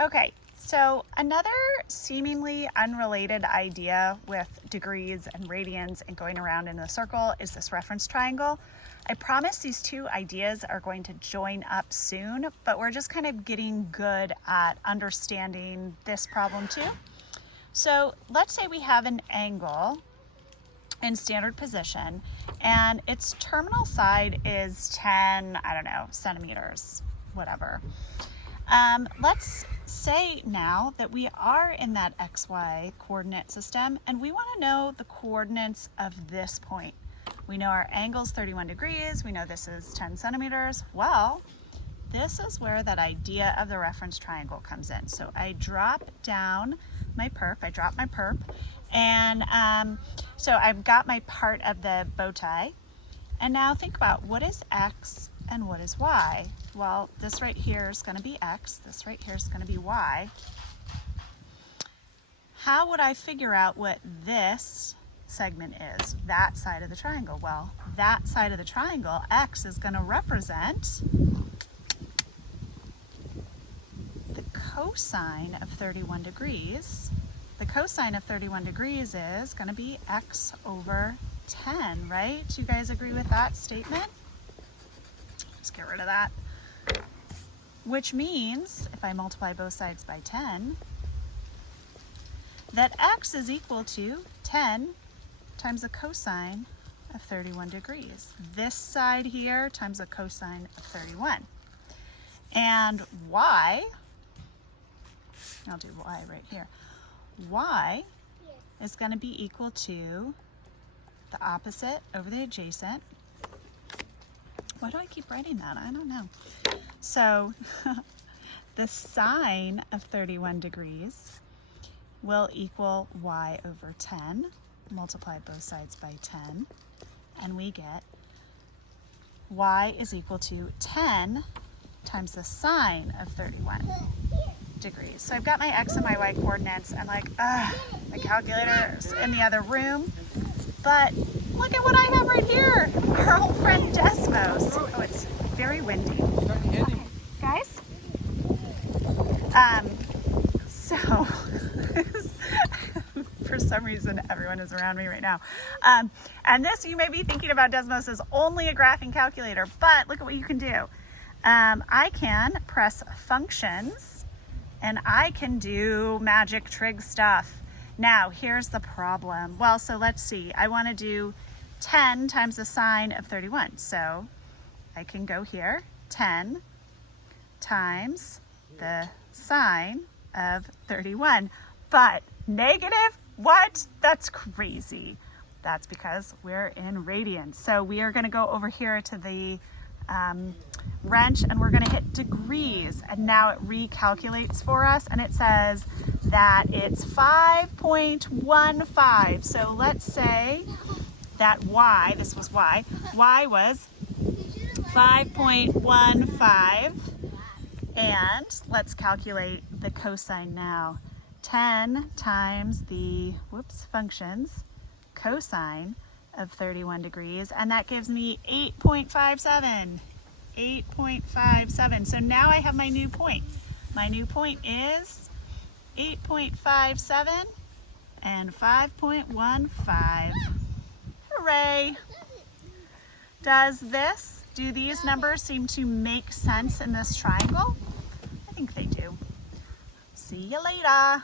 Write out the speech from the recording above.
Okay, so another seemingly unrelated idea with degrees and radians and going around in a circle is this reference triangle. I promise these two ideas are going to join up soon, but we're just kind of getting good at understanding this problem too. So let's say we have an angle in standard position and its terminal side is 10, I don't know, centimeters, whatever. Let's say now that we are in that XY coordinate system and we want to know the coordinates of this point. We know our angle's 31 degrees. We know this is 10 centimeters. Well, this is where that idea of the reference triangle comes in. So I drop down my perp, and so I've got my part of the bow tie. And now think about what is X and what is Y? Well, this right here is going to be X, this right here is going to be Y. How would I figure out what this segment is, that side of the triangle? Well, that side of the triangle, X, is going to represent the cosine of 31 degrees. The cosine of 31 degrees is going to be X over 10, right? Do you guys agree with that statement? Let's get rid of that. Which means, if I multiply both sides by 10, that X is equal to 10 times the cosine of 31 degrees. This side here times the cosine of 31. And Y, I'll do Y right here. Y is going to be equal to the opposite over the adjacent. Why do I keep writing that? I don't know. So the sine of 31 degrees will equal Y over 10. Multiply both sides by 10. And we get Y is equal to 10 times the sine of 31 degrees. So I've got my X and my Y coordinates. I'm like, ugh, my calculator's in the other room. But look at what I have right here. Our old friend Desmos. Oh, it's very windy. Okay, guys? So, for some reason, everyone is around me right now. And this, you may be thinking about Desmos as only a graphing calculator, but look at what you can do. I can press functions, and I can do magic trig stuff. Now, here's the problem. Well, so let's see. I want to do 10 times the sine of 31. So I can go here, 10 times the sine of 31. But negative? What? That's crazy. That's because we're in radians. So we are going to go over here to the wrench and we're going to hit degrees, and now it recalculates for us and it says that it's 5.15. so let's say that Y, this was Y was 5.15, and let's calculate the cosine now. 10 times the functions cosine of 31 degrees, and that gives me 8.57. 8.57. So now I have my new point. My new point is 8.57 and 5.15. Hooray! Do these numbers seem to make sense in this triangle? I think they do. See you later.